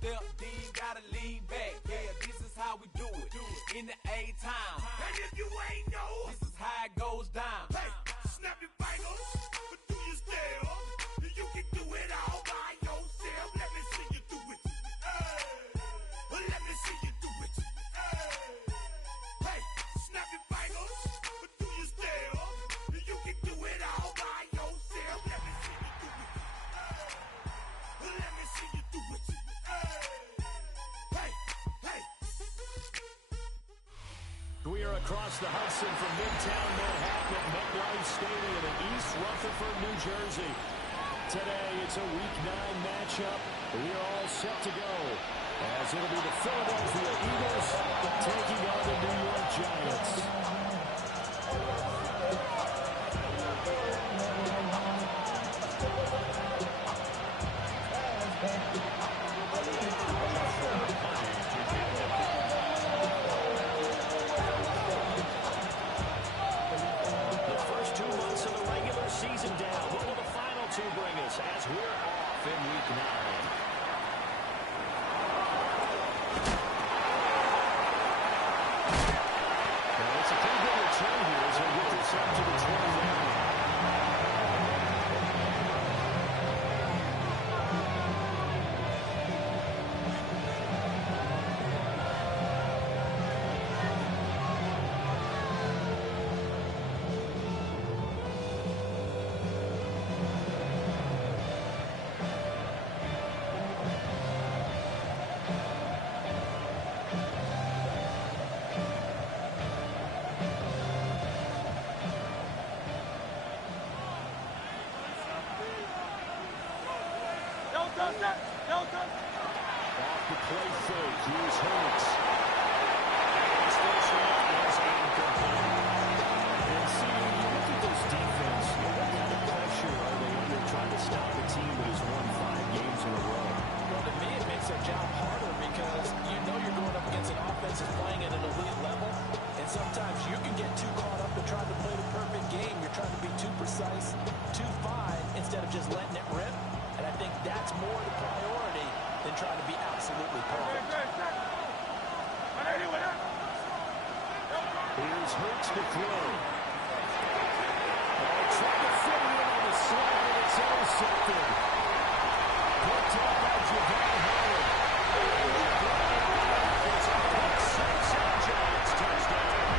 step, then you gotta lean back. Yeah, this is how we do it. In the A-time. And if you ain't know, This is how it goes down. hey, snap your fingers, but do your step. You can do it all by yourself. Let me see you do it. Hey, let me see you do it. Hey, snap your fingers, but do your step. You can do it all by yourself. Let me see you do it. Let me see you do it. Hey, hey. We are across the Hudson from Midtown Manhattan at MetLife Stadium in East Rutherford, New Jersey. Today, it's a Week 9 matchup. We are all set to go, as it'll be the Philadelphia Eagles taking on the New York Giants. Season down. What will the final two bring us as we're off in Week 9? Now, it's a pretty good return here as we get this up to the 20-yard line. Off the play fake, here's Hurts. His first round is incomplete. And see, when you look at this defense, what kind of pressure are they under trying to stop a team that has won 5 games in a row? Well, to me, it makes their job harder because you know you're going up against an offense that's playing at an elite level, and sometimes you can get too caught up in trying to play the perfect game. You're trying to be too precise, too fine, instead of just letting it rip. And I think that's more the priority than trying to be absolutely perfect. Here's Hurts to throw. Trying to fit it in on the slide, and it's intercepted. Picked up by Javon Howard. It's a pick six and Giants touchdown.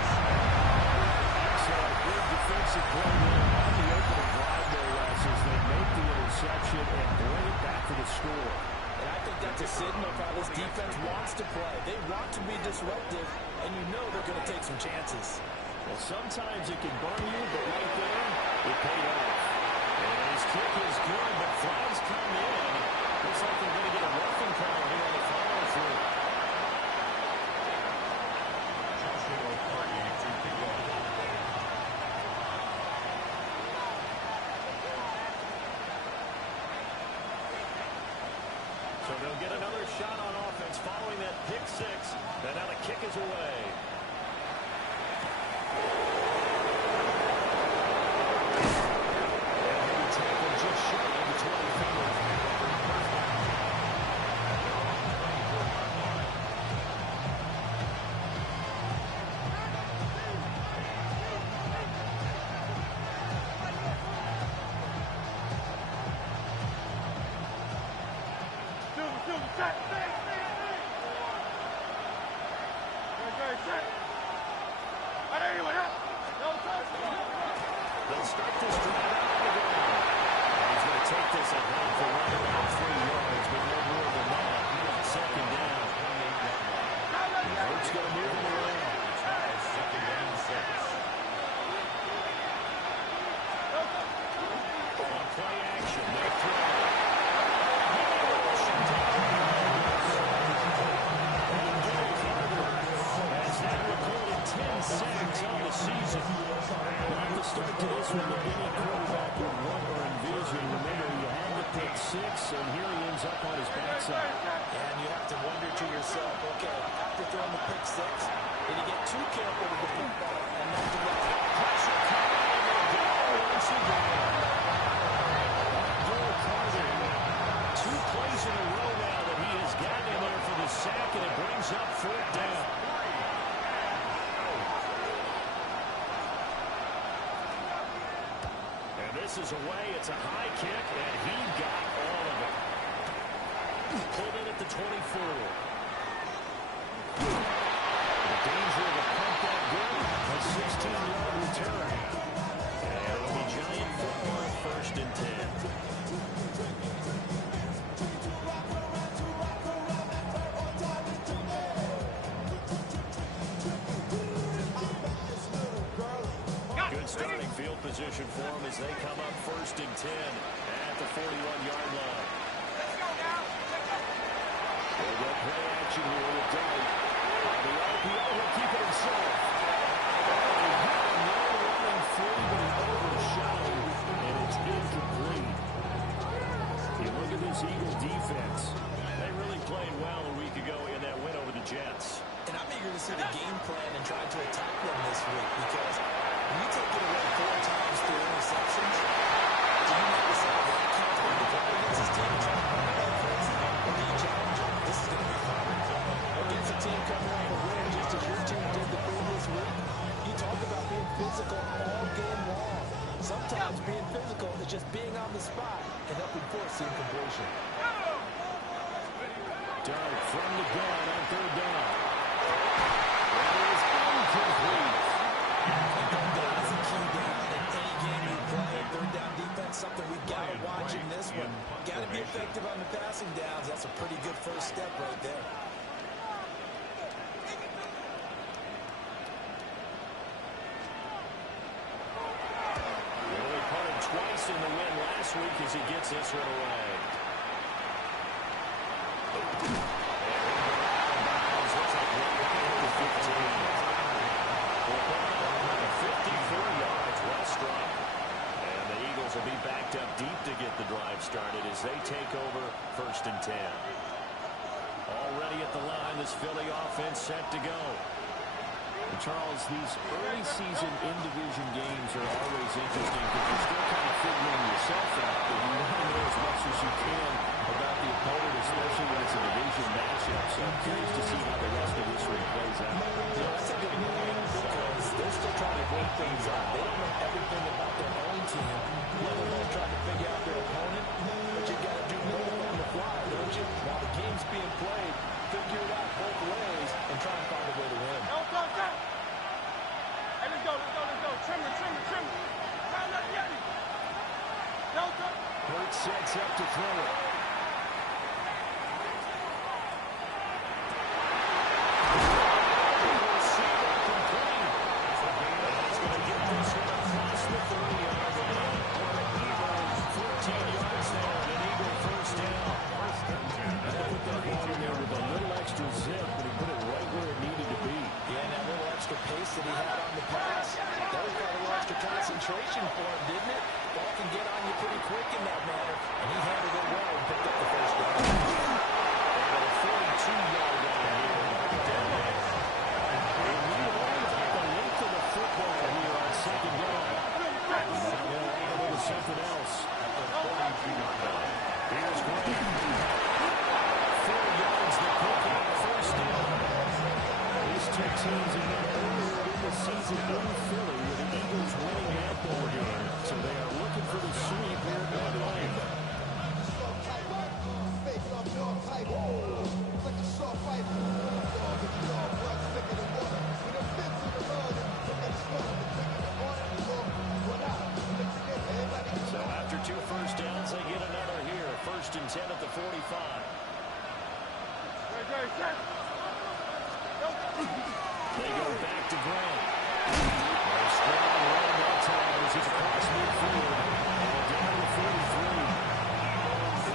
So a big defensive play there on the opening drive there, Wes, as they make the interception and bring it back to the score. And I think that's a signal of how this defense wants to play. They want to be disruptive, and you know they're going to take some chances. Well, sometimes it can burn you, but right there, it paid off. And his kick is good, but flags come in. Looks like they're going to get a roughing call here on the final three. So they'll get another shot on offense following that pick six. And now the kick is away. And he'll be tackled just shy of the 25. They'll start this drive out on the ground. And he's going to take this at home for right around 3 yards, but no more than that. Second down. Hurts going to move him around. Second down, 6. On play action, no throw. Has now recorded 10 sacks on the season. Not the start to this one, but any quarterback would wonder and envision. Remember, you had the pick six, and here he ends up on his backside. And you have to wonder to yourself, okay, after throwing the pick six, did he get too careful with the football and not to let Pressure coming, and they go once again. Abdul Carter, 2 plays in a row now that he has gotten and it brings up 4th down. And this is away. It's a high kick, and he got all of it. Pulled in at the 24. The danger of a pump that good. A 16-yard return. And it'll be Giant football, 1st and 10. Starting field position for them as they come up 1st and 10 at the 41-yard line. They'll go play action here with Day. The RPO will keep it himself. He had a man running free, but he overshot him, and it's incomplete. You look at this Eagle defense. They really played well a week ago in that win over the Jets. And I'm eager to see the game plan and try to attack them this week because when you take it away 4 times through interceptions, do you not decide that count when you play against this team and try to run it crazy? Or do you challenge them? This is going to be fun. Against a team coming off a win just as your team did the previous week, you talk about being physical all game long. Sometimes being physical is just being on the spot and helping force the incompletion. Dart from the gun on 3rd down. That is incomplete. Third down is a key down in any game you play. 3rd down defense, something we got to watch in this one. Got to be effective on the passing downs. That's a pretty good first step right there. He only punted twice in the win last week as he gets this one away. Will be backed up deep to get the drive started as they take over 1st and 10. Already at the line, this Philly offense set to go. And Charles, these early season in-division games are always interesting because you're still kind of figuring yourself out, but you want to know as much as you can about the opponent, especially when it's a division matchup. So I'm curious to see how the rest of this week plays out. Yeah, that's a good point because they're still trying to work things out. They don't know everything about their own team, let alone trying to figure out their opponent. But you got to do both on the fly, don't you? While the game's being played, figure it out both ways and try and find a way to win. Hey, let's go. Trim it. Hurt sets up to throw it. That he had on the pass. That was probably a little extra concentration for him, didn't it? Ball can get on you pretty quick in that manner, and he handled it well and picked up the first down. A 42-yard line here. And we learned about the length of the football here on 2nd down. Now a little something else. Here's Grant. 4 yards, the pick up, 1st down. These two teams have been earlier in the season in Philly with the Eagles winning that ball game. So they are looking for the sweep here at Mid-Lane. So after 2 first downs, they get another here. 1st and 10 at the 45. They go back to Grant. A strong run that time as he's across midfield. And down to 43.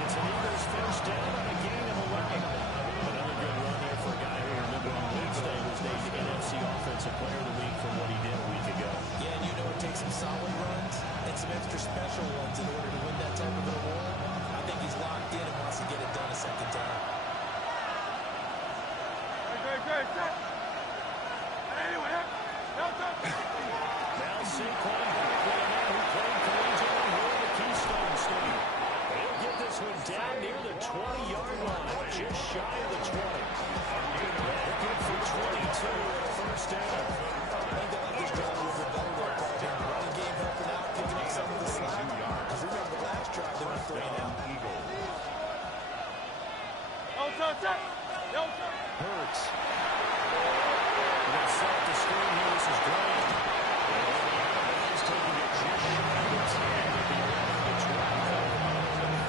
It's an Eagles first down on a gain of 11. Another good run there for a guy who, remember, on Wednesday was named NFC Offensive Player of the Week for what he did a week ago. Yeah, and you know it takes some solid runs and some extra special ones in order to win that type of an award. I think he's locked in and wants to get it done a second time. Now Saquon Barkley, a man who played collegiately here in the Keystone State. He'll get this one down near the 20-yard line, just shy of the 20. Hurts. They're going to set up the screen here. This is Grant. He's taking it just shy of the 10.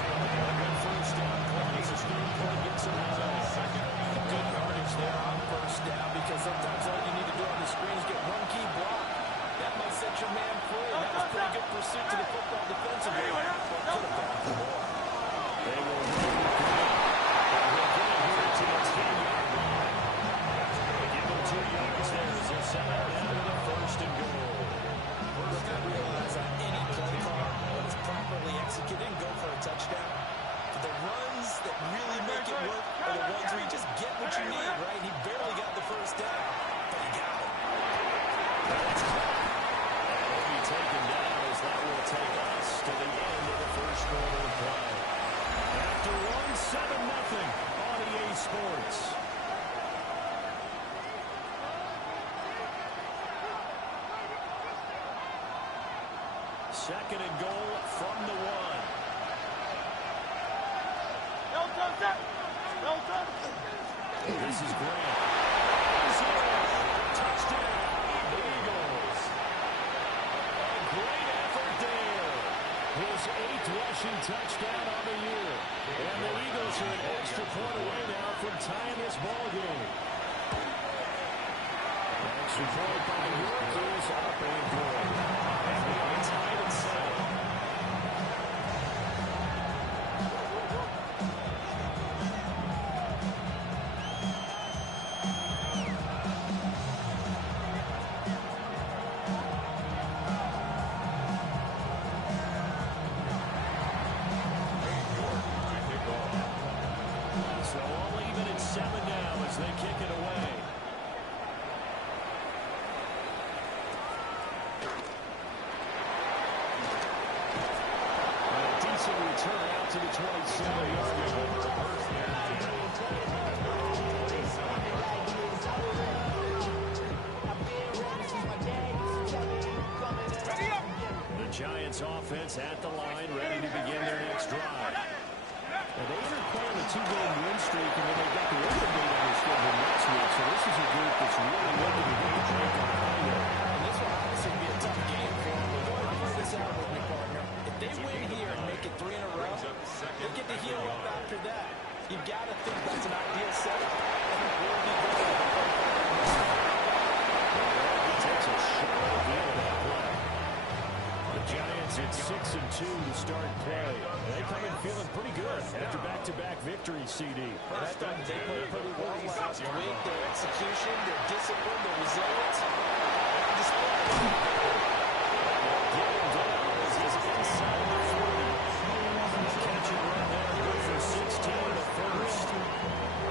A good first down play. As the screen play gets him out. Good yardage there on first down, because sometimes all you need to do on the screen is get one key block. That might set your man free. That was pretty good pursuit to the football defensively. Could have gone for more. They will move Grant. They'll get it here to the 10-yard line. They give him 2 yards there as they're set out into the first and goal. Look, I realize on any play call, when it's properly executed, and go for a touchdown. But the runs that really make it work are the ones where you just get what you need, right? He barely got the first down, but he got it. That's caught. And will be taken down as that will take us to the end of the first quarter of play. After 1-7-0 on EA Sports. Second and goal from the 1. This is Grant. Touchdown, Eagles. A great effort there. His 8th rushing touchdown on the year. And the Eagles are an extra point away now from tying this ball game. Extra point by the Yorkies up and good. And we are tied at 7. So all even at 7 now as they kick it away. A decent return out to the 27-yard The Giants offense at the line, ready to begin their next drive. And they are playing a 2-game win streak, and then they've got the other game on their schedule next week. So this is a group that's really looking to get the drink on fire. And this will obviously be a tough game for them. But go ahead and play this out with me, partner. If they win here and make it 3 in a row, they'll get to heal up after that. You've got to think that's an ideal setup. And it will be good. He takes a shot at the end of that play. The Giants at 6-2 to start play. They come in feeling pretty good after back-to-back victories, CD. And I thought they played pretty well last week. Their execution, their discipline, their resilience. Get him down as he's inside the 40. Catch and run there, go for 16 in the first.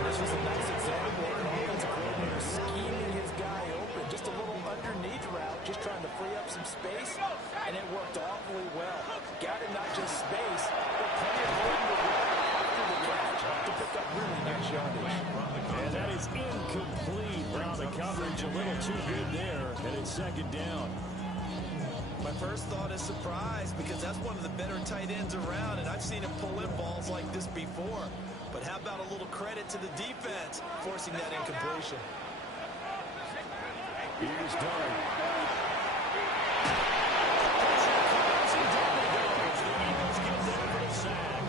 This was a nice example of an offensive coordinator scheming his guy open. Just a little underneath route, just trying to free up some space, and it worked awfully well. Got him not just space, but plenty of room to run after the catch to pick up really nice yardage. And that is incomplete. Wow, the coverage a little too good there, and it's second down. My first thought is surprise, because that's one of the better tight ends around, and I've seen him pull in balls like this before. But how about a little credit to the defense forcing that incompletion? Here's Dart. The Eagles get there for the sack.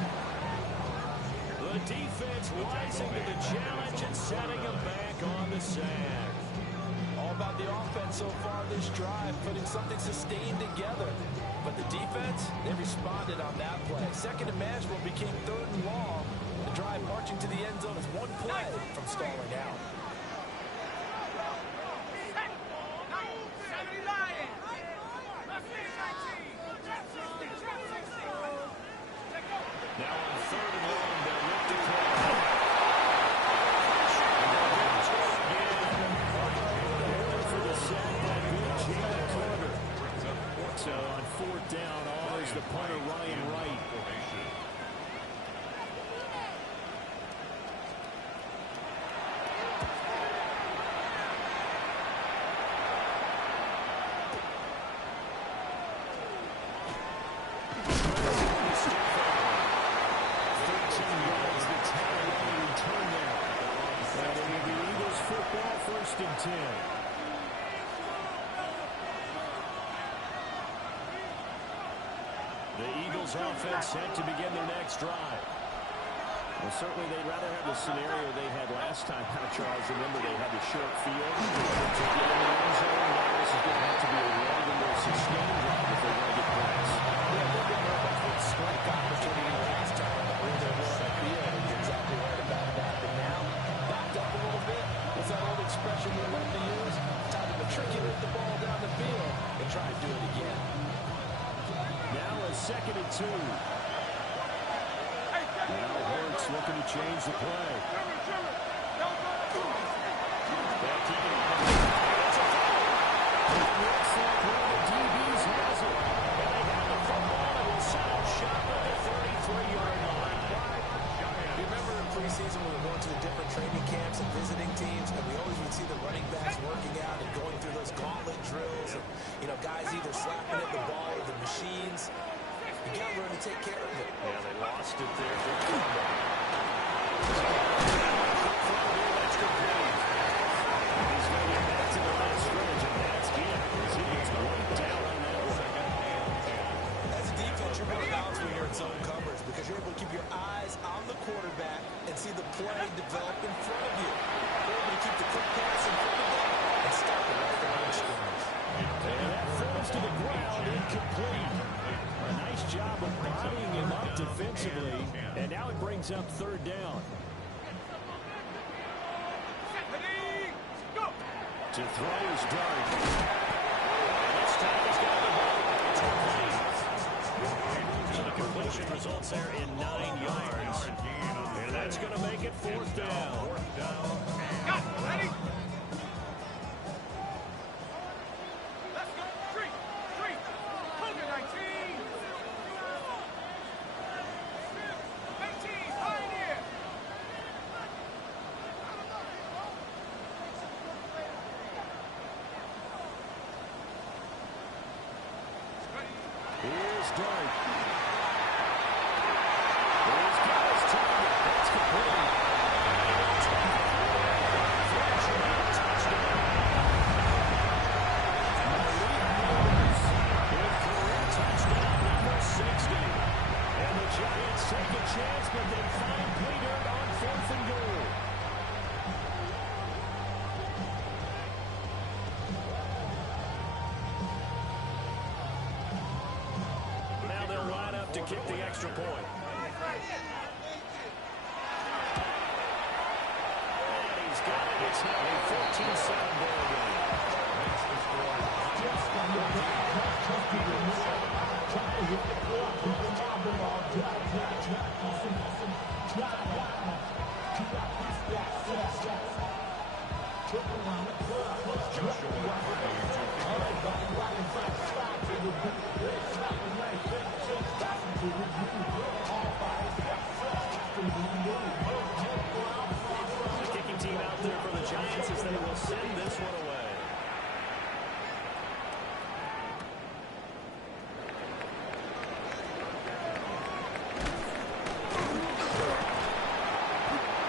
The defense rising to the challenge and setting them back on the sack. All about the offense so far this drive, putting something sustained together. But the defense, they responded on that play. Second and manageable became 3rd and long. The drive marching to the end zone is one play from stalling out. Now on 3rd and long, they'll look to play. For the sack by good Jalen Carter. So on 4th down, all is the punter Ryan Wright. 10. The Eagles offense set to begin their next drive. Well, certainly they'd rather have the scenario they had last time. Charles, remember they had the short field to get in the end zone. Now this is going to have to be a rather more sustained drive if they want to get points. Yeah, they're going to have a quick strike opportunity last time. Where they were on the field. You're exactly right about that. But now, backed up a little bit. What's that old expression we love to use? Time to matriculate the ball down the field and try to do it again. Now a 2nd and 2. Now Hurts looking to change the play. They'll keep it on. It looks like one of the DBs has it. And they have the football and will set up shop at the 33-yard line. You remember in preseason when we were going to the different training camps and visiting teams, and we always would see the running backs working out and going through those gauntlet drills. And, guys either slapping at the ball or the machines. You got to learn to take care of it. Yeah, they lost it there. He's going to get back to the line of scrimmage, and that's it. He gets right down on that one. As a defense, you're going to bounce when you're in zone coverage because you're able to keep your eyes on the quarterback and see the play develop in front of you. You're able to keep the quick pass in front of them and stop it right there on the scrimmage. And that falls to the ground, incomplete. A nice job of bodying him up defensively, and now it brings up 3rd down. To throw his dart. This time he's got the ball. It's complete. So the completion results there in 9 yards. And that's going to make it 4th down. Ready? Here's Dart. Here's Kyle's target. That's complete. Touchdown. With career touchdown number 60. And the Giants take a chance, but they find pay dirt on 4th and goal. To kick the extra point. And he's got it. It's now a 14-7 ball game. The kicking team out there for the Giants as they will send this one away.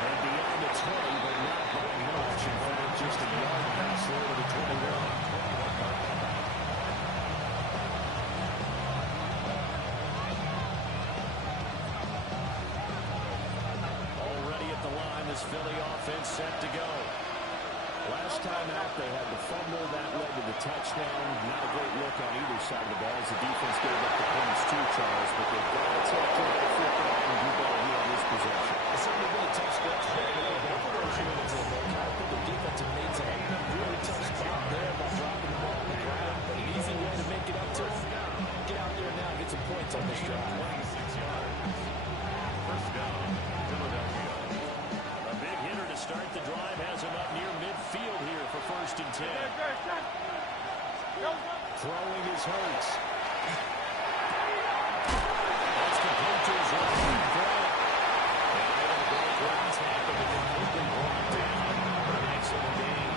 And beyond the 20, but not by much. In fact, just a yard pass over the 21. This Philly offense set to go. Last time out, they had the fumble that led to the touchdown. Not a great look on either side of the ball as the defense gave up the points too, Charles. But they've got to take care of the football and do better here on this possession. It's certainly been a tough stretch for them. Both of those units in there kind of put the defensive needs in a really tough spot there by dropping the ball on the ground. But an easy way to make it up to them. Get out there now and get some points on this drive. 26 yards. First down, Philadelphia. A big hitter to start the drive has him up near midfield here for 1st and 10. Throwing his Hurts. That's complete to his right. What's happened and then quickly brought down for an excellent game.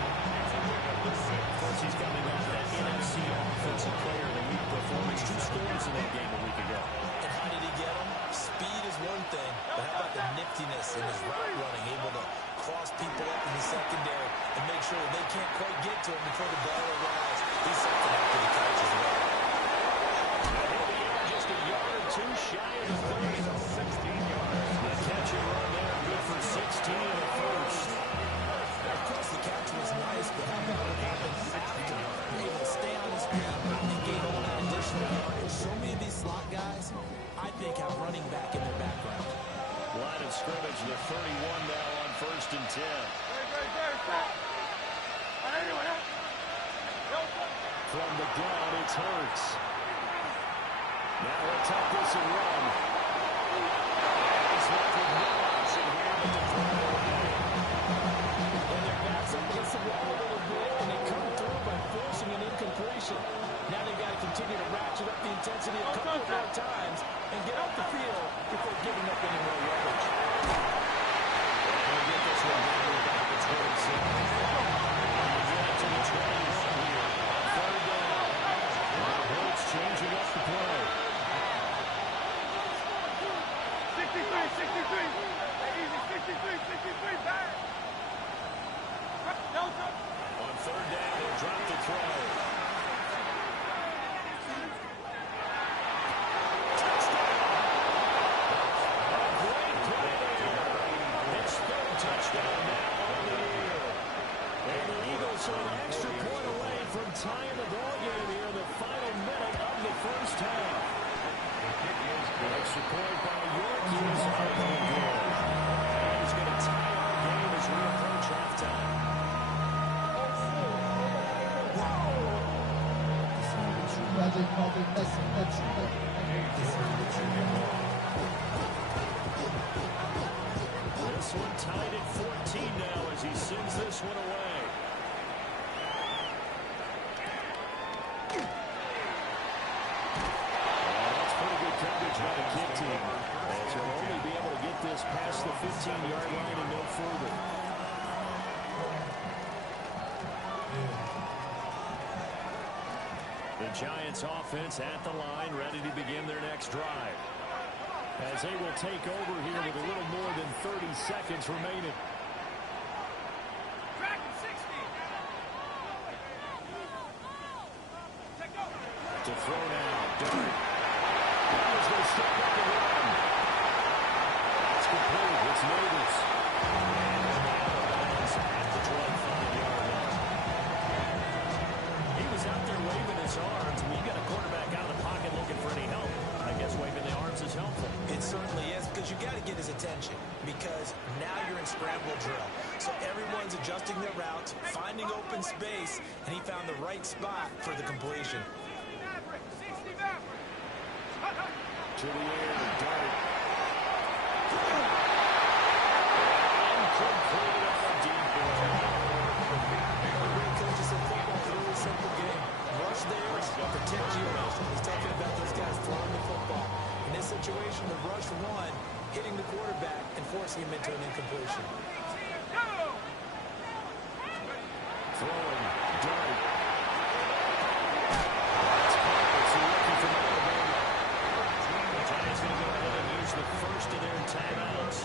Of course, he's coming off that NFC Offensive Player of the Week performance. 2 scores in that game a week ago. And how did he get them? Speed is one thing, but how about the niftiness in his route running, able to cross people up in the secondary and make sure that they can't quite get to him before the ball arrives. He's something after the catch as well. He'll be in just a yard or two shy of the 30. 16 yards. The catch and run there, good for 16 in the first. Of course, the catch was nice, but how about what happened after? Able to stay on his feet and gain all that additional yardage. So many of these slot guys, I think, have running back in their background. Line of scrimmage, the 31 now on 1st and 10. From the gun, it's Hurts. Now he'll take this and run. He's left with no option here but to throw it away. And their backs up against the wall a little bit, and they come through by forcing an incompletion. Now they've got to continue to ratchet up the intensity a couple of more times and get off the field before giving up any more yardage. They'll get this one down to about the 27. And get it to the 21 here. Third down. Hurts changing up the play. 63. Easy, 63 back. On third down, he'll drop the throw. Touchdown! A great play there. His third touchdown now on the year. And the Eagles are an extra point away from tying the ball game here in the final minute of the first half. The extra point by York is not going good. And he's going to tie our game as we approach halftime. This one tied at 14 now as he sends this one away. That's pretty good coverage by the kick team. As he'll only be able to get this past the 15-yard line and no further. The Giants offense at the line, ready to begin their next drive. As they will take over here with a little more than 30 seconds remaining. To throw now, Dart. He's going to step up and run. It's complete. It's Neighbors. At the 25-yard line. He was out there waving his arms. When you got a quarterback out of the pocket looking for any help, I guess waving the arms is helpful. It certainly is, because you got to get his attention, because now you're in scramble drill. So everyone's adjusting their routes, finding open space, and he found the right spot for the completion. To the air, Dart. Incomplete on deep ball. Great coaches in football, it's a really simple game. Rush theirs, protect yours. He's talking about those guys throwing the football. In this situation, the rush one, hitting the quarterback and forcing him into an incompletion. Throwing, Dart. That's Pirates looking for Alabama. The Giants going to go ahead and use the first of their timeouts.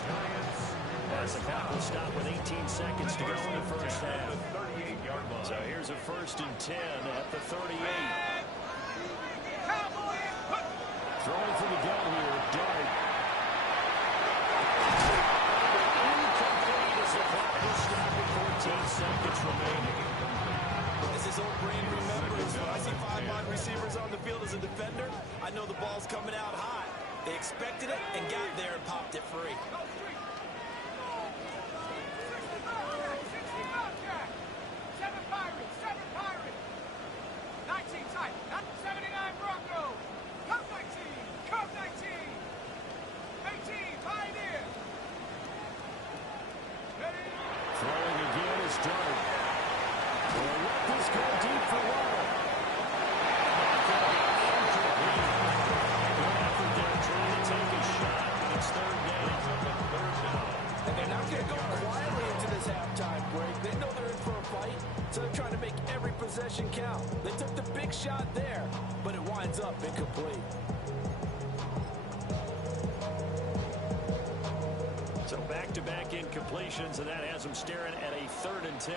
As the clock will stop with 18 seconds to go in the first half. So here's a 1st and 10 at the 38. Throwing from the gun here, Dart. Incomplete as the clock will stop with 14 seconds remaining. As his old brain remembers, when I see 5 wide receivers on the field as a defender, I know the ball's coming out high. They expected it and got there and popped it free. Throwing again is Dart. Will let this go deep for Waddle. Good effort there trying to take a shot, but it's third down. And they're not going to go quietly into this halftime break. They know they're in for a fight, so they're trying to make every possession count. They took the big shot there, but it winds up incomplete. So back-to-back incompletions, and that has them staring at a 3rd and 10.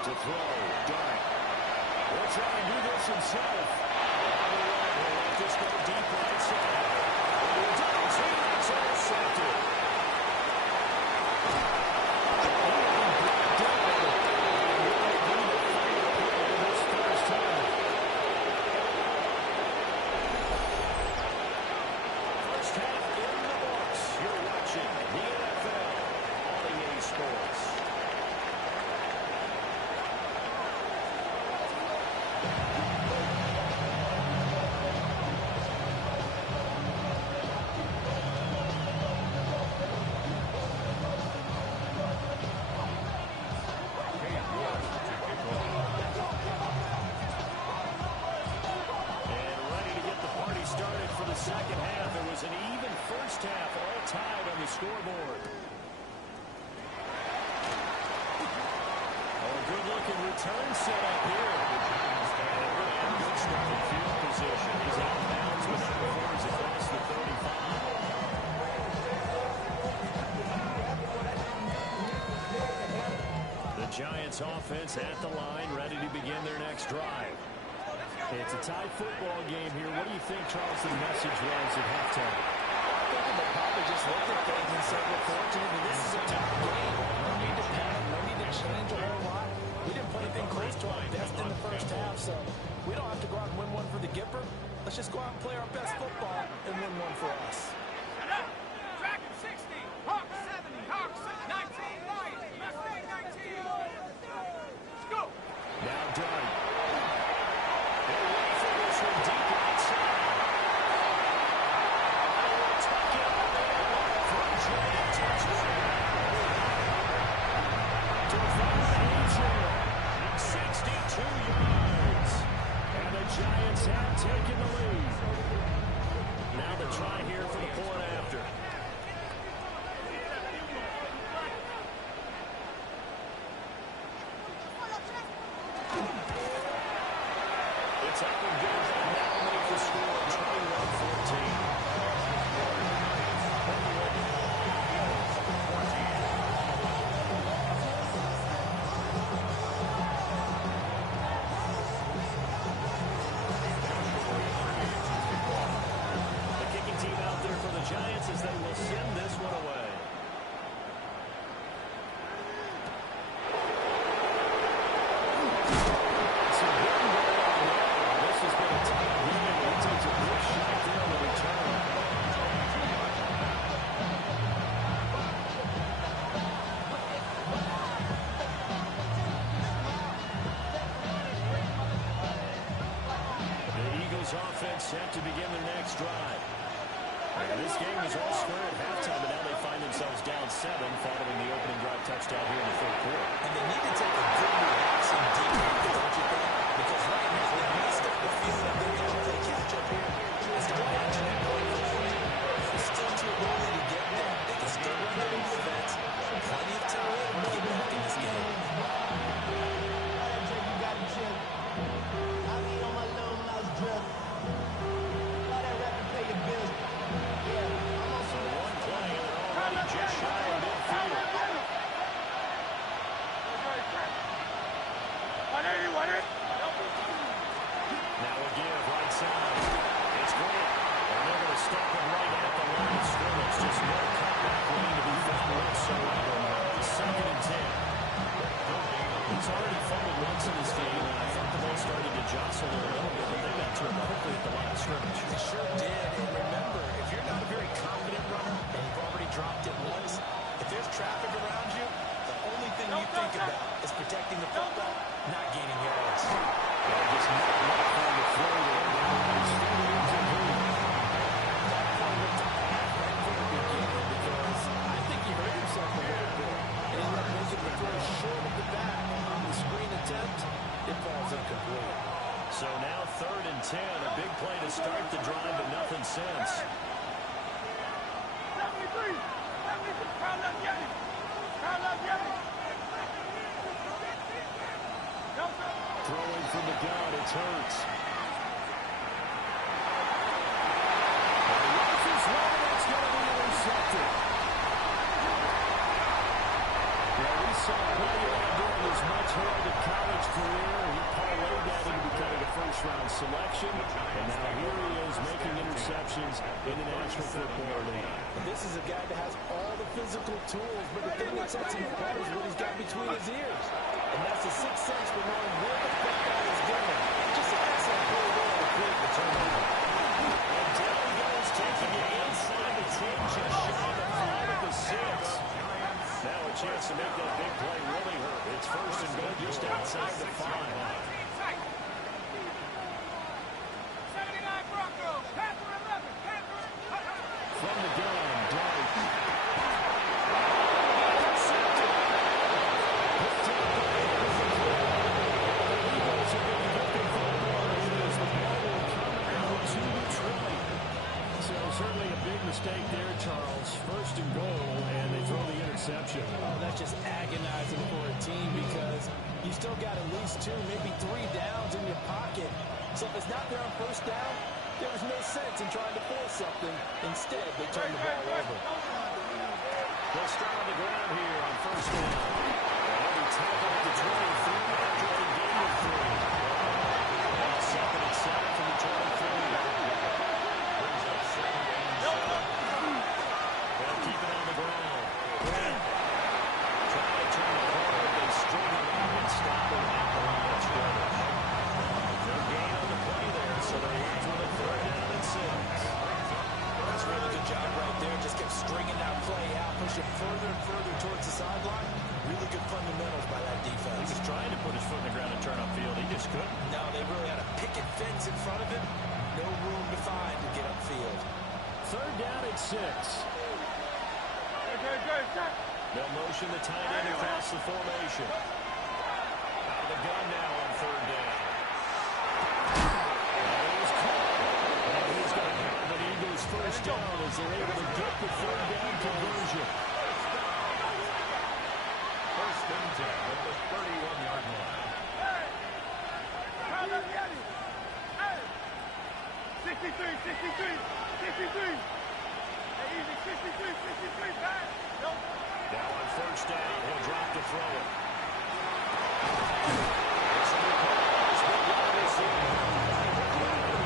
To throw, Dart. Will try and do this himself. He'll let this go deep right side. He does. He gets intercepted. First half in the books. You're watching the NFL on EA Sports. Second half, it was an even first half, all tied on the scoreboard. Oh, good-looking return set up here. And good starting field position. He's out of bounds with that runs across the 35. The Giants offense at the line, ready to begin their next drive. It's a tight football game here. What do you think, Charles, the message was at halftime? I think they probably just looked at things and said, we're fortunate that this is a tough game. No need to panic. No need to change a whole lot. We didn't play anything close to our best in the first half, so we don't have to go out and win one for the Gipper. Let's just go out and play our best football and win one for us. Shut up! Dragon 60, Hawk 70, Hawk 19, right, Mustang 19. Let's go! Now done. From deep right side. Tuck it up there for a giant touchdown. To 62 yards. And the Giants have taken the lead. Now the try here for the point after. It's up and good. Now make the score 21-14. The kicking team out there for the Giants as they will send this one away. Offense set to begin their next drive. And this game was all square at halftime, but now they find themselves down 7 following the opening drive touchdown here in the third quarter. And they need to take a good reaction defense, don't you think? Because right now they may start to feel that they're going to play catch up here and start matching that play for play. It's still too early to get there. They can still run their defense. Plenty of time to get back in this game. Just shy of midfield. Now again, right side. It's Grant. And they're going to stop him right at the line of scrimmage. Just no cutback lane to be found whatsoever. Second and 10. He's already fumbled once in this game, and I thought the ball started to jostle there a little bit, but they got to him quickly at the line of scrimmage. They sure did. And remember, if you're not a very confident runner and you've already dropped it once, if there's traffic around you, the only thing you think about is protecting the football, not gaining yards. Well, just not enough time to throw there. He's feelings and That play looked right from the beginning because I think he hurt himself a little bit. And he ended up making the throw short of the back on the screen attempt. It falls incomplete. So now 3rd and 10. A big play to start the drive, but nothing since. 73, 73, Carl left Yeti. Carl left Yeti. Throwing from the gun, it's Hurts. Rifles one, that's going to be intercepted. Well, we saw plenty of that during the his much-heralded college career. He parlayed that into becoming a first-round selection. And now here he is making interceptions in the National Football League. This is a guy that has all the physical tools, but the thing that sets him apart is what he's got between his ears. And that's the sixth sense for knowing where the football is going. Just an excellent play there to create the turnover. And down he goes, taking it inside the 10, just shy of the 5 at the 6. Now a chance to make that big play really hurt. It's first and goal just outside the 5. 79 Broncos, Panther 11, Panther. From the gun, Dwight. Eagles are going to get the football as the ball will come out to Detroit. So certainly a big mistake there, Charles. First and goal, and they throw the interception. Oh, that's just agonizing for a team because you still got at least 2, maybe 3 downs in your pocket. So if it's not there on first down, there was no sense in trying to force something. Instead, they turn the ball over. They'll start on the ground here on first down. They'll be tackled at the 23 after a gain of 3. Second and 7 from the 23. Brings up second and 7. They'll keep it on the ground. Trying to turn the corner. They string him out and stop him at the line of scrimmage. No gain on the play there, so they're left with a 3rd down and 6. That's a really good job right there. Just kept stringing that play out, pushing further and further towards the sideline. Really good fundamentals by that defense. He was trying to put his foot in the ground and turn upfield. He just couldn't. No, they really had a picket fence in front of him. No room to find to get upfield. 3rd down and 6. They'll motion the tight end across the formation. Out of the gun now on 3rd down. He's caught. And he's going to have an Eagles first down as they're able to get the 3rd down conversion. First and 10 at the 31-yard line. 63. Hey, easy, 63, pass. Nope. Now on first down, he'll drop to throw it.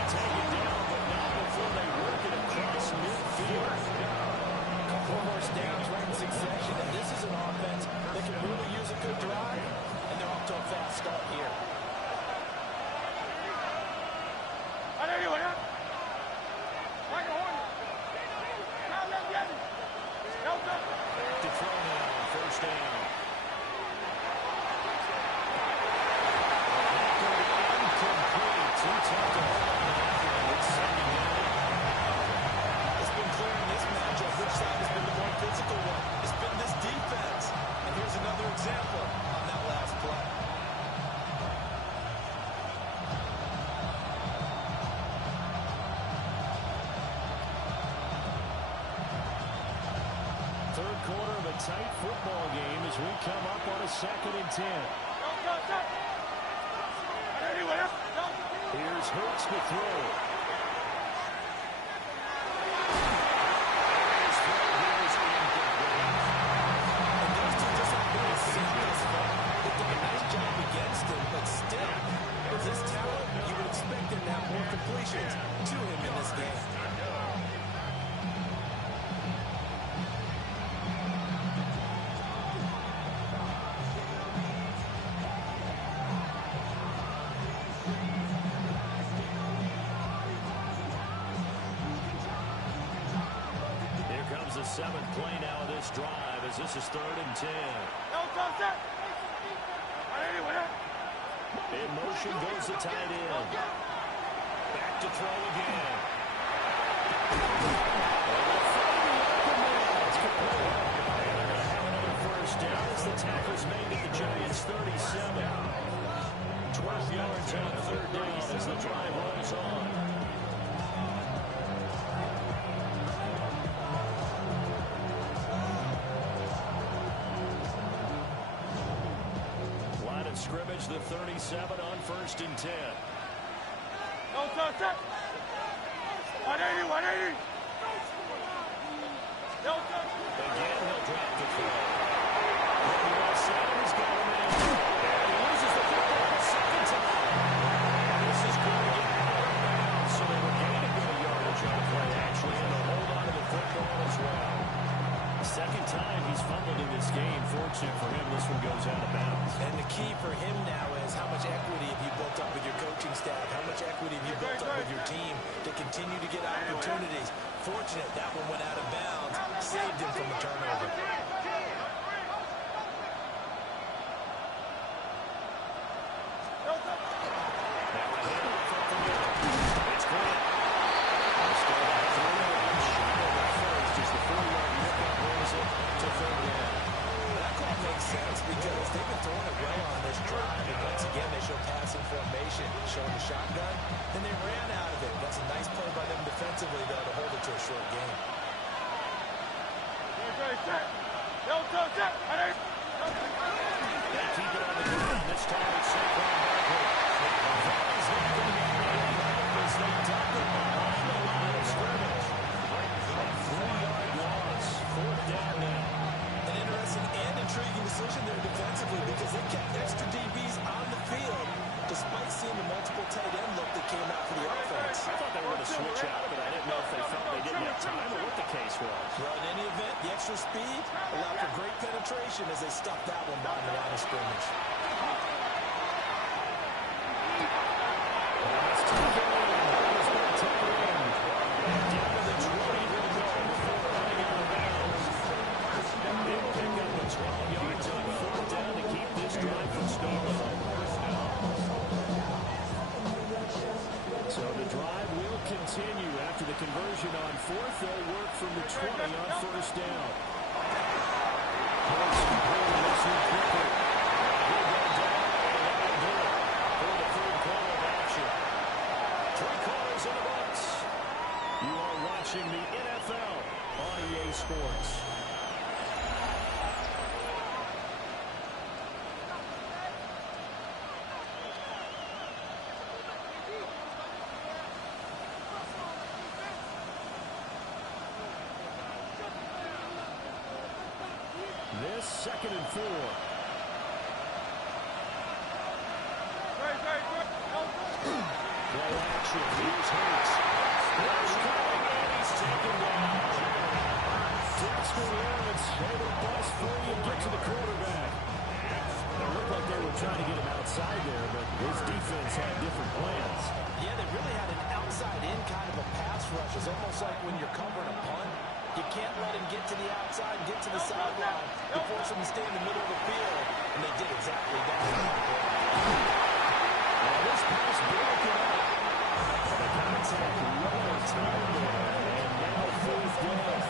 Take it down, but not before they work it across midfield. Couple more downs right in succession, and this is an offense that can really use a good drive, and they're off to a fast start here. Back to throw now on first down. Incomplete. Too tough to hold on after it. It's 2nd down. It's been clear in this matchup which side has been the more physical one. It's been this defense. And here's another example on that last play. Third quarter of a tight football game as we come up on a 2nd and 10. Here's Hurts to throw. His throw here is incomplete. And those two just aren't really seen thus far. They've done a nice job against him, but still, with his talent, you would expect him to have more completions to him in this game. The 7th play now of this drive as this is 3rd and 10. In motion goes the tight end. Back to throw again. And they're going to have another first down as the tackle's made at the Giants' 37. 12 yards on 3rd down as the drive rolls on. Scrimmage the 37 on 1st and 10. Again, he'll drop the throw. He's got him in. unfortunate for him, this one goes out of bounds. And the key for him now is how much equity have you built up with your coaching staff? How much equity have you built up with your team to continue to get opportunities? Fortunate that one went out of bounds, saved him from a turnover. Because they've been throwing it well on this drive, and once again they show passing formation, showing the shotgun, and they ran out of it. That's a nice play by them defensively, though, to hold it to a short game. They keep it on the ground. This time it's Saquon Barkley. That is not going to be enough as they dump it behind the line of scrimmage. A 3-yard loss. 4th down now. An interesting and intriguing decision there defensively because they kept extra DBs on the field despite seeing the multiple tight end look that came out for the offense. I thought they were going to switch out, but I didn't know if they felt they didn't have time or what the case was. Well, in any event, the extra speed allowed for great penetration as they stuffed that one behind the line of scrimmage. So the drive will continue after the conversion on 4th. They'll work from the 20 on 1st down. Colts completing this one quickly. He'll go down and do it for the 3rd quarter of action. 3 quarters in the books. You are watching the NFL on EA Sports. This 2nd and 4. Play action. Here's Hurts. Rush coming, and he's taken down. Dexter Lawrence able to bust free and get to the quarterback. It looked like they were trying to get him outside there, but his defense had different plans. Yeah, they really had an outside-in kind of a pass rush. It's almost like when you're covering a punt. You can't let him get to the outside, get to the sideline. You force him to stay in the middle of the field, and they did exactly that. Now this pass broken up. The contact right on time there, and now 4th down.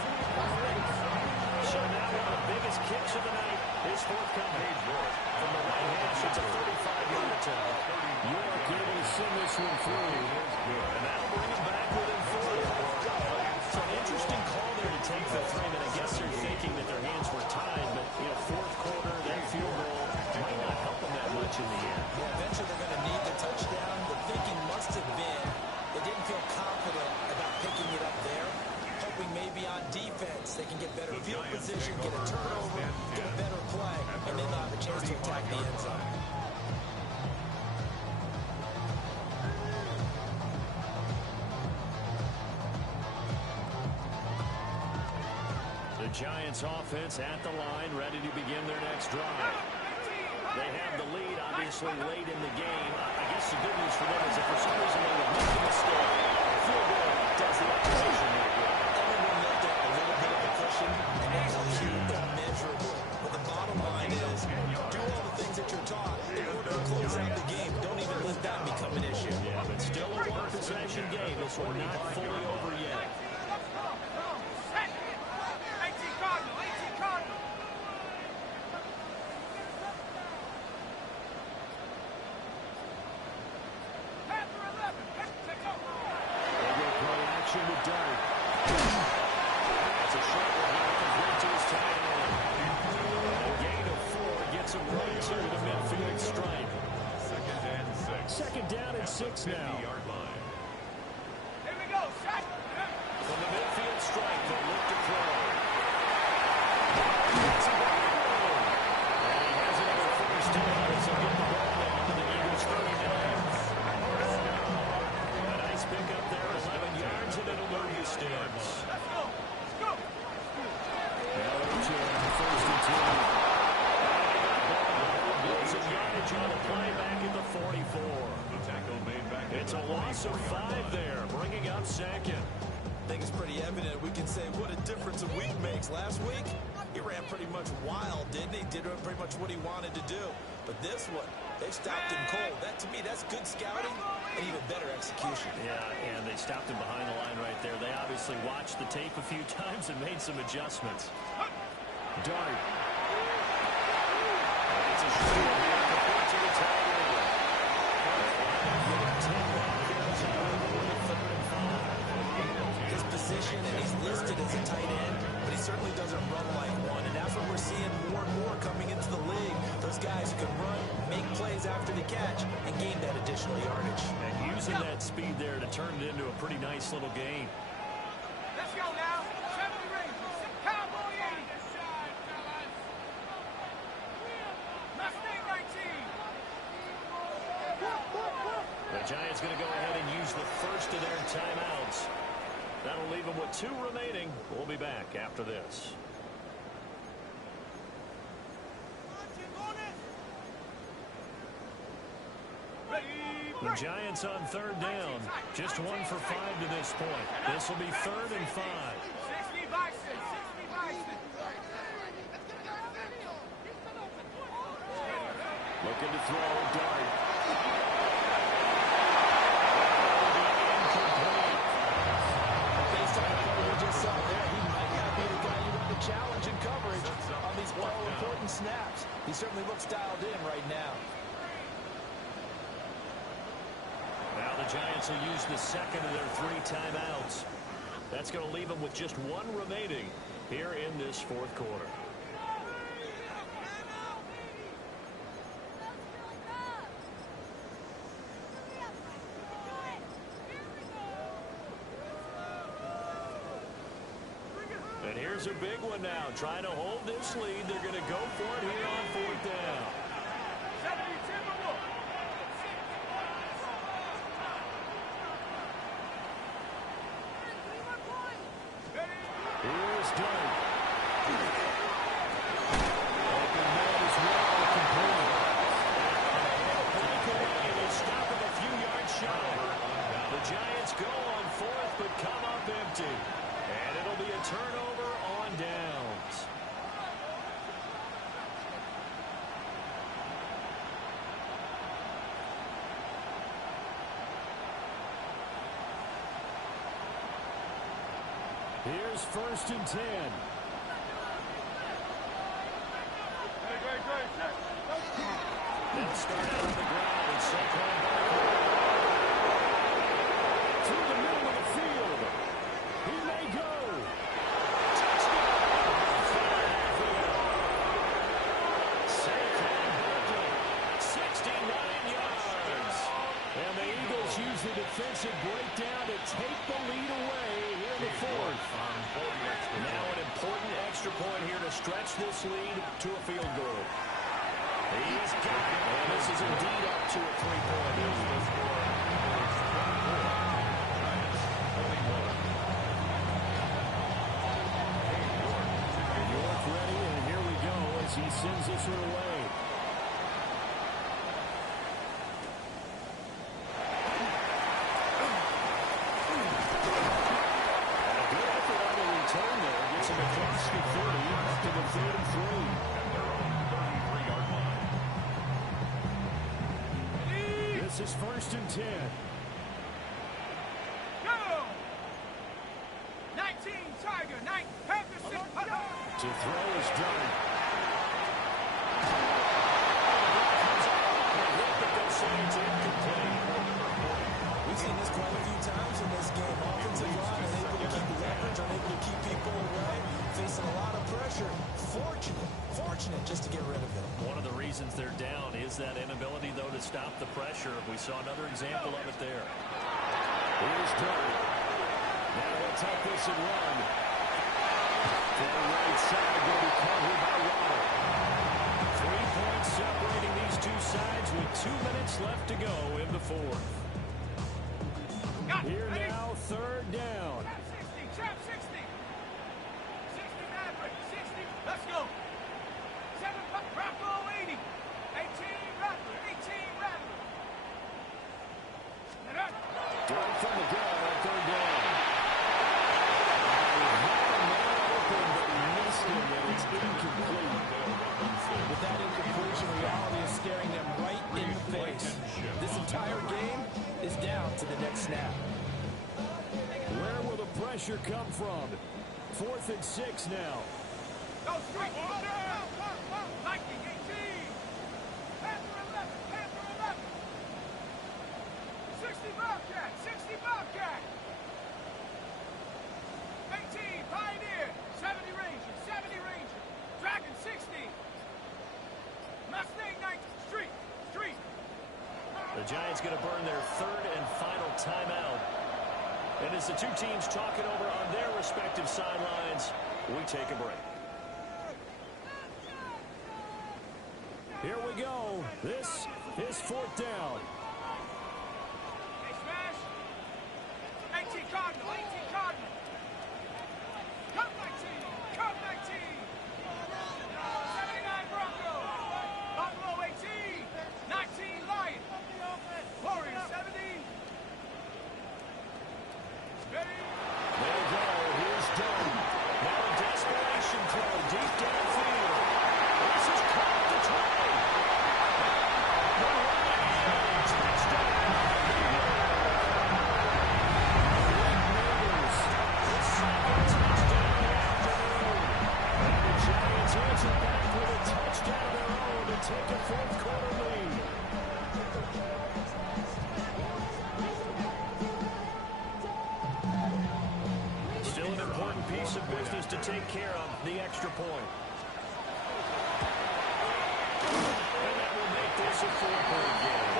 So now one of the biggest kicks of the night is forthcoming. From the right hash, it's a 35-yard attempt. York able to send this one through, and that'll bring him back within 40. So an interesting call there to take the 3, and I guess they're thinking that their hands were tied, but, 4th quarter, that field goal might not help them that much in the end. Yeah, eventually they're going to need the touchdown. The thinking must have been they didn't feel confident about picking it up there, hoping maybe on defense they can get better field position, get a turnover, get a better play, and then they'll have a chance to attack the end zone. The Giants offense at the line, ready to begin their next drive. They have the lead, obviously, late in the game. I guess the good news for them is if for some reason they would make a mistake, field goal does the opposition no good. Everyone looked at a little bit of a cushion, and that helps you immeasurably. But the bottom line is, do all the things that you're taught in order to close out the game. Don't even let that become an issue. Yeah, but still a one-possession game. This one not fully over yet. Second down and 6 now. Here we go, shot. From the midfield stripe, they'll look to throw. And he has another 1st down as he'll get the ball down to the Eagles' 39. A nice pickup there, 11 yards, and it'll move the sticks. Let's go. Let's go. Now to 1st and 10. loss of 5 there, bringing up second. I think it's pretty evident. We can say what a difference a week makes. Last week, he ran pretty much wild, didn't he? Did pretty much what he wanted to do. But this one, they stopped him cold. That, to me, that's good scouting and even better execution. Yeah, and they stopped him behind the line right there. They obviously watched the tape a few times and made some adjustments. Dart. It's a shot to the tight end. His position, and he's listed as a tight end, but he certainly doesn't run like one, and that's what we're seeing more and more coming into the league. Those guys who can run, make plays after the catch, and gain that additional yardage. And using that speed there to turn it into a pretty nice little game. Let's go now. 70 Rangers. Cowboy 80. Mustang 19. The Giants going to go ahead and use the first of their timeouts. That'll leave them with 2 remaining. We'll be back after this. The Giants on 3rd down. Just 1 for 5 to this point. This will be 3rd and 5. 60 Bison. 60 Bison. Looking to throw. Dart. Based on the play we just saw there, he might not be the guy you want to challenge in coverage on these all-important snaps. He certainly looks dialed in right now. Now the Giants will use the second of their 3 timeouts. That's going to leave them with just 1 remaining here in this 4th quarter. And here's a big one now. Trying to hold this lead. They're going to go for it here on 4th down. 70 Timberwolves. Here's Dart. Open man is well complete. Breakaway, and they stop him a few yards shy. The Giants go on 4th, but come up empty. And it'll be a turnover on downs. Here's 1st and 10. They'll start out on the ground and Saquon Barkley. Through the middle of the field. He may go. Saquon Barkley, 69 yards. And the Eagles use the defensive breakdown to take the lead away here in the 4th. Now an important extra point here to stretch this lead to a field goal. He's got it. And this is indeed up to a 3-point. York ready, and here we go as he sends this one away. Across the 30 up to the 3rd and 3. And they're on the 33-yard line. This is 1st and 10. Go! 19 Tiger, 9 Panther 6. To throw is Dart. We've seen this quite a few times in this game. Offensive line unable to keep leverage, unable to keep people away, facing a lot of pressure. Fortunate just to get rid of it. One of the reasons they're down is that inability, though, to stop the pressure. We saw another example of it there. Here's Dart. Now he'll take this and run. To the right side, will be caught here by Waddle. 3 points separating these two sides with 2 minutes left to go in the 4th. Here now, 3rd down. Trap 60. 60 Maverick. 60. Let's go. 7 Bravo 80. 18 Rattler. 18 Rattler. Right from the gun on third down. Had a man open, but missed him, and it's incomplete. With that incompletion, reality is staring them right in the face. This entire game is down to the next snap. Where will the pressure come from? 4th and 6 now. Go straight. 19, 18. Panther 11, Panther 11. 60 Bobcat, 60 Bobcat. 18, Pioneer. 70 Ranger, 70 Ranger. Dragon 60. Mustang 19, Street, Street. The Giants going to burn their 3rd and final timeout. And as the two teams talk it over on their respective sidelines, we take a break. Here we go. This is 4th down. Hey, smash. 18 Cardinal, 18 Cardinal. Cut 19, cut 19. 79 Bronco. Buffalo 18, 19 Lion. Warrior 70. Ready? There you go. Here's Dunn. Now a desperation throw deep downfield. This is caught the try. The right touchdown. Neighbors. The 2nd touchdown of the afternoon. And the Giants answer back with a touchdown of their own to take a 4th quarter lead. Still an important piece of business to take care of, the extra point. And that will make this a 4-point game.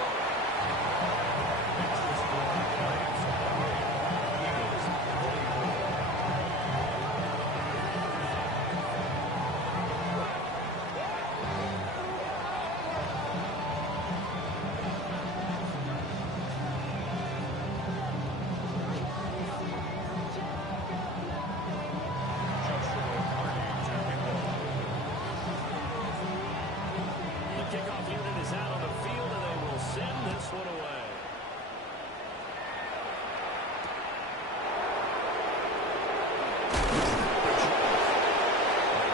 Kickoff unit is out on the field, and they will send this one away.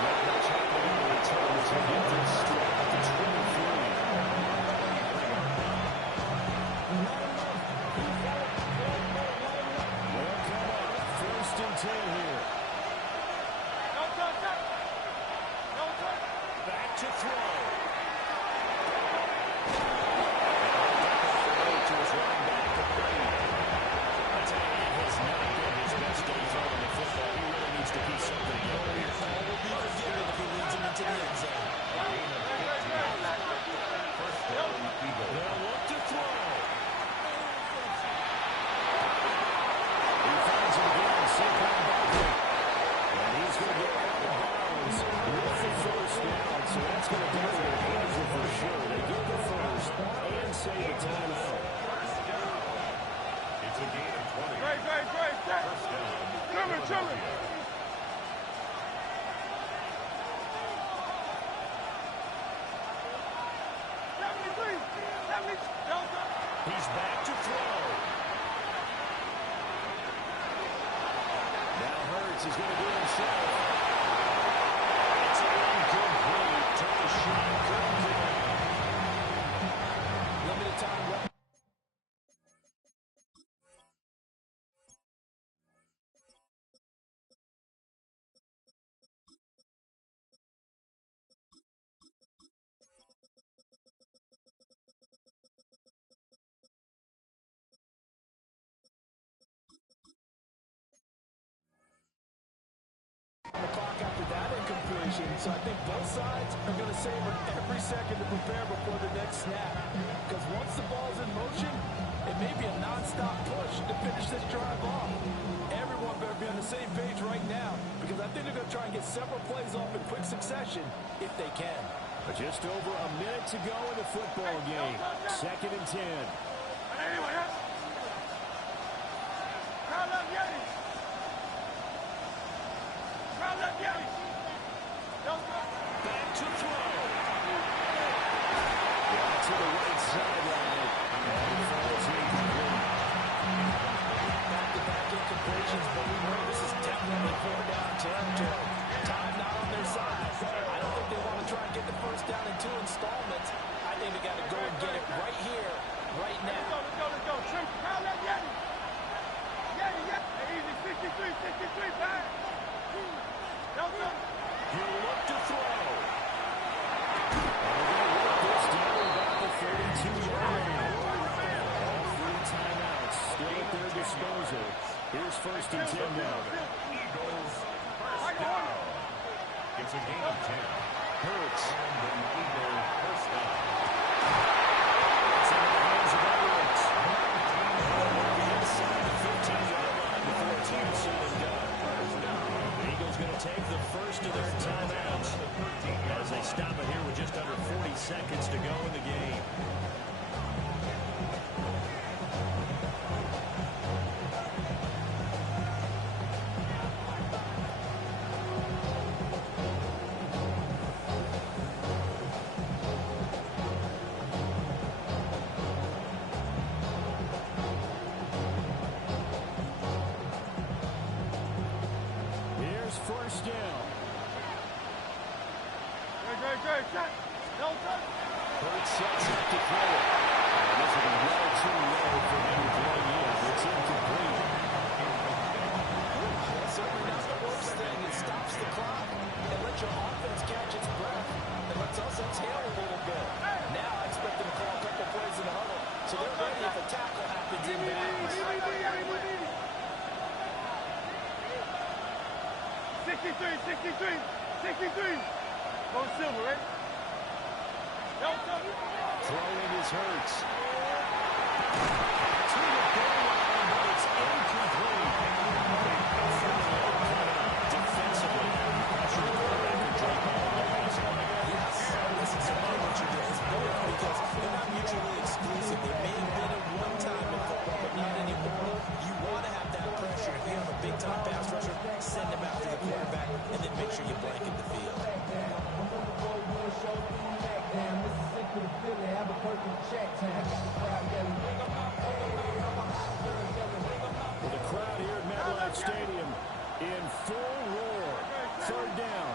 Not much happening in the return as they get this straight at the 23. They'll come up 1st and 10 here. Don't touch that. Don't touch. Back to throw. He's back to throw. Now Hurts is going to do it himself. It's incomplete. Took the shot. Couldn't connect. Limited time left. The clock after that incompletion, so I think both sides are going to savor every second to prepare before the next snap. Because once the ball's in motion, it may be a non-stop push to finish this drive off. Everyone better be on the same page right now, because I think they're going to try and get several plays off in quick succession if they can. Just over a minute to go in the football game. 2nd and 10. Anyway, crowd up, Yetis. Crowd up, Yetis. Back to throw. Yeah, to the right sideline. And it falls incomplete. moments. I think we got to go and get it right here, right now. Let's go. Trim, pound that Yeti. Easy, 63, back. He'll look to throw. And they're going to work this down about the 32-yard line. All 3 timeouts still at their disposal. Here's 1st and 10 now. Eagles first down. It's a gain of 10. Hurts. And the Eagles first down. It's in the hands of Edwards. Over the inside the 15-yard line before it's all said and done. The Eagles going to take the first of their timeouts as they stop it here with just under 40 seconds to go in the game. First down. Hurts sets up to throw it. This will be well too low for him to play in. It's incomplete. That's certainly not the worst thing. It stops the clock and lets your offense catch its breath. And let's us exhale a little bit. Now I expect them to call a couple plays in the huddle, so they're ready if a tackle happens in bounds. 63. Go silver, right? Throwing his Hurts. To the goal line, but it's incomplete. Defensively, pressure the quarterback and drop back on the passing line. Yes, this is exactly what you do. It's good because they're not mutually exclusive. They may have been at one time in football, but not anymore. You want to have that pressure. If you have a big-time pass rusher, send him after the quarterback, and then make sure you blanket the field. With the crowd here at MetLife Stadium in full roar. 3rd down.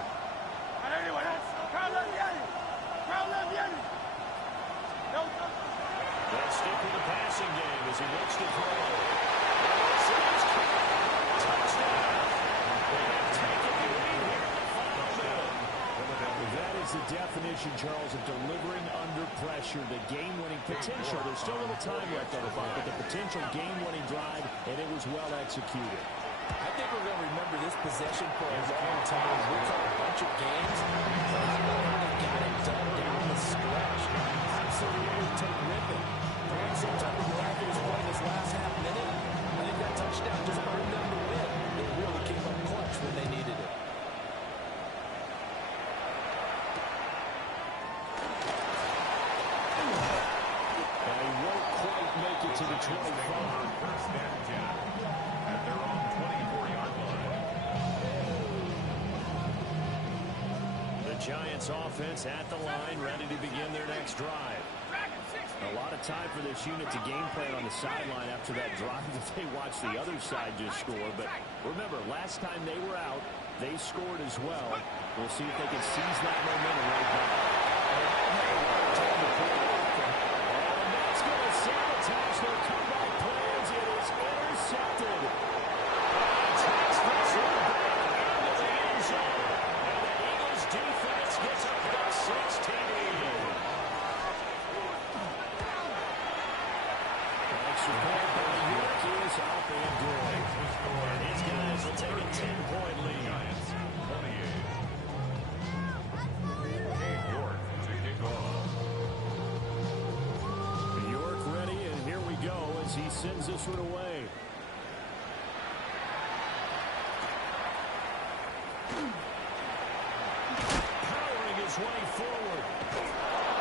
They'll stick with the passing game as he looks to throw. Touchdown. They have taken the lead here in the final minute. That is the definition, Charles, of delivering under pressure. The game-winning potential. There's still a little time left on the clock, but the potential game-winning drive, and it was well executed. I think we're going to remember this possession for a long time. We call a bunch of games. Get it done down the stretch. Absolutely terrific. Perhaps sometime miraculous play this last half minute. I think that touchdown just earned them the win. They really came up clutch when they needed it. And he won't quite make it to the 25. First and 10 at their own 24-yard line. The Giants offense at the line, ready to begin their next drive. A lot of time for this unit to game plan on the sideline after that drive that they watched the other side just score. But remember, last time they were out, they scored as well. We'll see if they can seize that momentum right back. And that's going to sabotage their comeback plans. It is intercepted. And takes this one back into the end zone. And the Eagles defense gets up about 16. Support by York is up and good. And these guys will take a 10-point lead. Giants 28. York to kick off. York ready, and here we go as he sends this one away. Powering his way forward.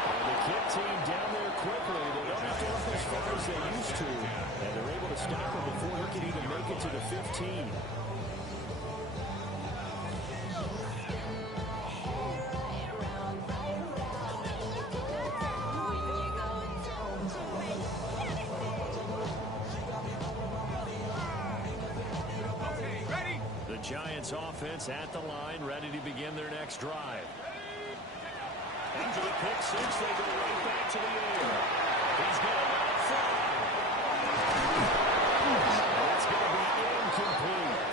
And the kick team down there quickly. They don't have to look as far as they used to. And they're able to stop him before he can even make it to the 15. Giants offense at the line, ready to begin their next drive. And After the pick six, they go right back to the air. He's going to let it fly. That's going to be incomplete.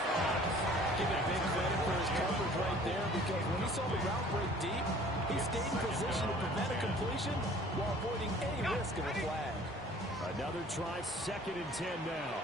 Give a big credit for his coverage right there, because when he saw the route break deep, he stayed in position to prevent a completion while avoiding any risk of a flag. Another try, 2nd and 10 now.